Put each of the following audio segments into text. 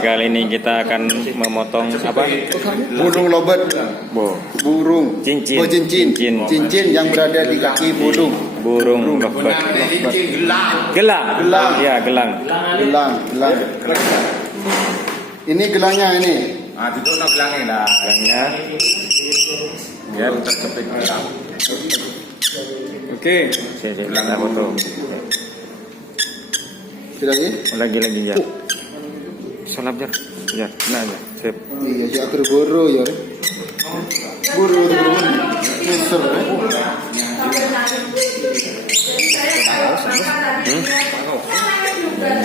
kali ini kita akan memotong apa? Burung lobet. Burung. Cincin. Oh, cincin. Cincin yang berada di kaki burung. Burung lovebird. Gelang. Ya, gelang. Gelang. Ini gelangnya ini. Ah, itu nak gelangnya dah. Gelangnya. Biar terkepit gelang. Oke. Kita foto. Sudah lagi? Lagi ya. Salam jar. Ya, nah ya. Sip. Iya, si atur buru ya. Buru burung. Besar.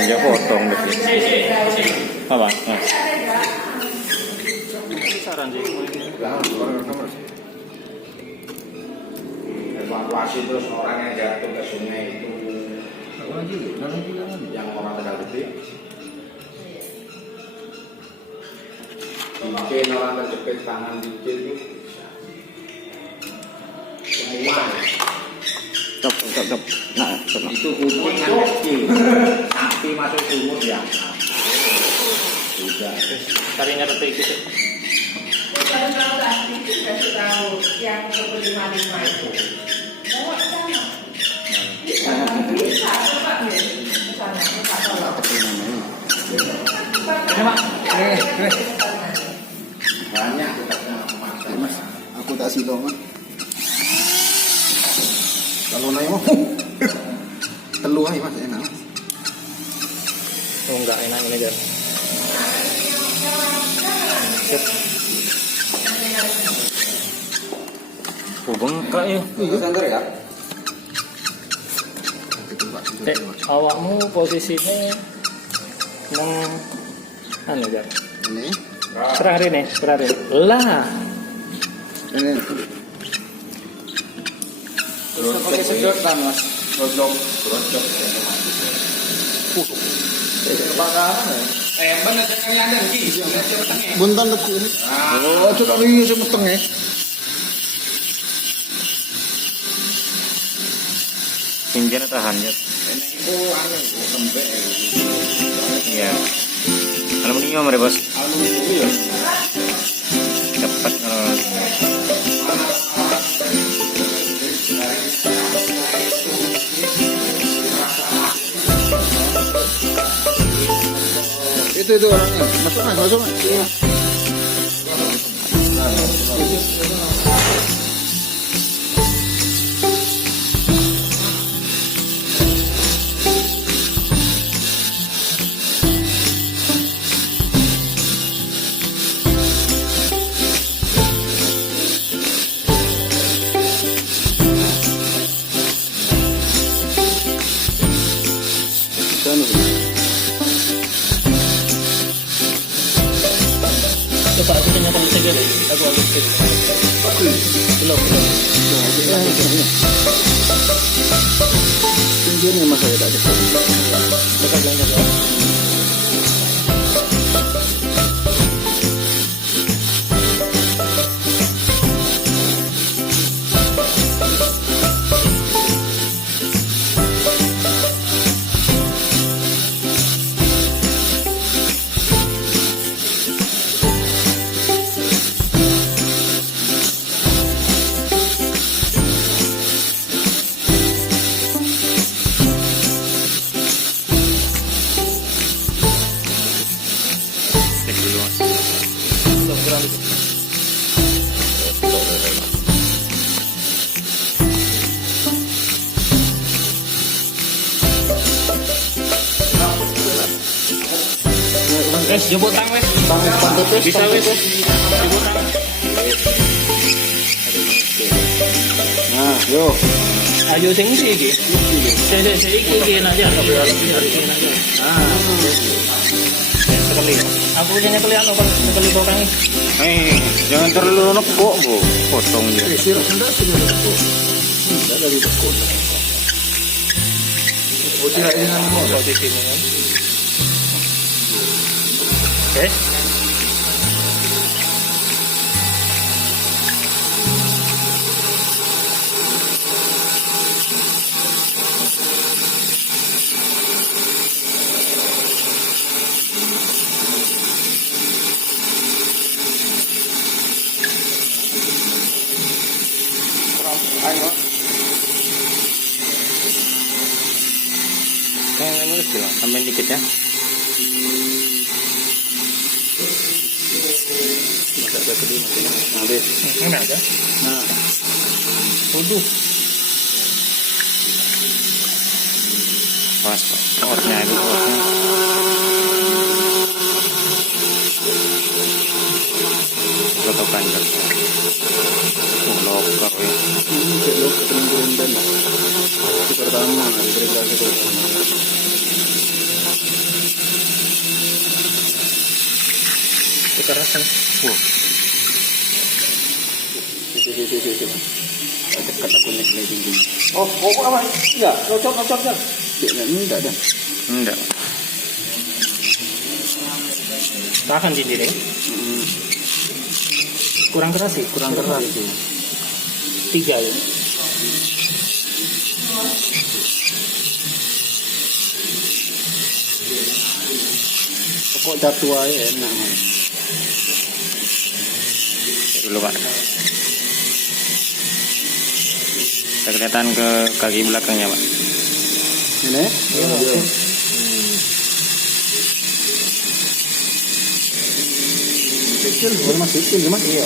Ya potong deh. Apa? Saran sih. Evakuasi terus orang yang jatuh ke sungai itu. Yang orang Tegal Gede. Cincin orang terjepit tangan cincin itu. Semua. Stop. Nah, stop. Itu kucing kan kecil. Sapi masuk sumur ya. Sudah. Cari ngerti gitu. Kasih tahu yang 25 itu. Bawa ke sana. Bisa, cepat nih. Ke sana, minta tolong. Banyak tetapnya masak. Mas, aku tak silong. Kalau naik mau. Telu aja Mas, enak. Oh, enggak enak ini aja. Sip. Bengkak ya. Iya, santai ya. Awakmu posisinya nang anu ya. Ini. Serah rene. Lah. Ini. Terus pakai sedotan Mas. Rodok. Kebakaran ya. Bener jangan ada lagi. Buntan deku ini. Oh, coba ini semeteng ya. Cincin tahan ya. Itu anu lembek. Iya. Aluminium ya, Bos. Aluminium. Cepat kalau Itu orangnya. Masuk Mas. Iya. coba aku tanya kamu saja deh. Aku belum. Cincinnya Mas saya tadi. Coba belanja ya. Wes jemput tang wes. Bisa wes. Jemput tang. Nah, yo. Ayo sing isi iki. Sik iki nanti aku sekali. Aku punya nyekeli anu kan nyekeli bokang iki. Jangan terlalu nekuk, Bu. Potong ya. Sirap hendak sudah dekuk. Tidak dari dekuk. Oh, tidak ini kan mau Posisi ini kan. Oke. Ayo. Kayak mulus gitu, tambahin dikit ya. Masak ke kedua maksudnya. Habis. Ini ada. Nah, Waduh. Pas otnya itu otnya. Lotokan kan. Lokal ya. ini celok ketinggalan lah. Itu pertama, diberikan itu pertama. Kekerasan. Wah. Sisi. Dekat aku naik lagi gini. Oh, apa? Iya, cocok. Dia enggak dah. Enggak. Tahan di diri. Kurang keras sih, Kurang keras sih. 3 ya. Pokok jatuh aja enak. Dulu Pak. Bisa kelihatan ke kaki belakangnya Pak. Ini? Iya. Kecil, boleh mas kecil gimana? Iya.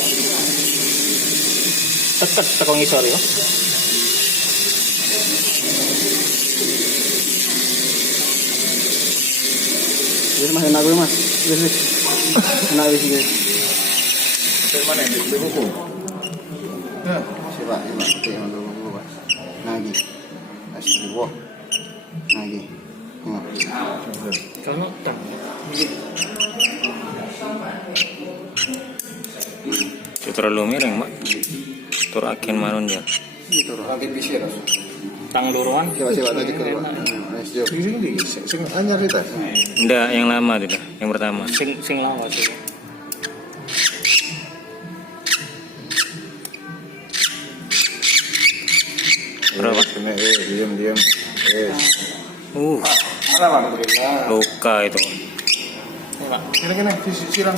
Tekat tekong isor ya. Jadi mas enak gue mas. Wis. Enak wis gue. Dari mana ini? Di buku. Coba, oke, mau buku pak. Lagi. Asli wah. Lagi. Kalau tang. Itu terlalu miring Pak. Turakin marun dia. Gitu lagi pisir. Tang luruan. Coba tadi keluar. Mas Jo. Sing anyar kita. Enggak, yang lama tidak, yang pertama. Sing lawas sih. Berapa? Diam. Alhamdulillah. Luka itu. Kena. Siram.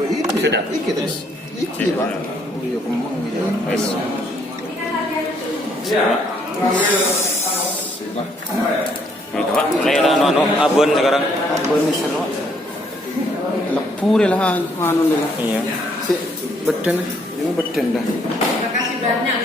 Oh, ini Sudah. Iki terus. Iki pak. Oh iya kemang ya. Wes. Itu Pak. Mulai ada abon sekarang. Apa ini seru? Lepu deh lah, anu deh lah. Iya. Si beden, ini beden dah. Terima kasih banyak